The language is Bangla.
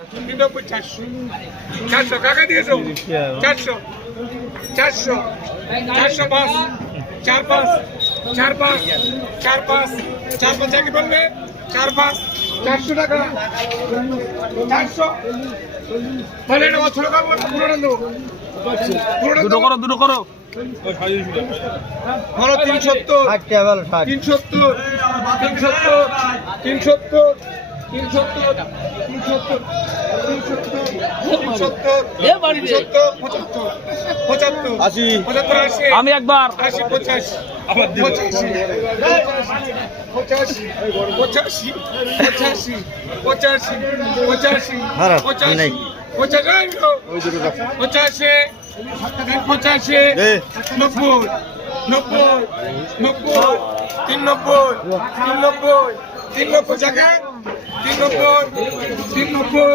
390 400 400 কাকা দিয়েছো 400 400 405 45 45 45 45 কি বলবে 45 400 টাকা 400 বলে না ছোট কাপড় পুরোটা দেবো দুটো করো বলো 370 370 370 আমি একবার 80 85 85 85 390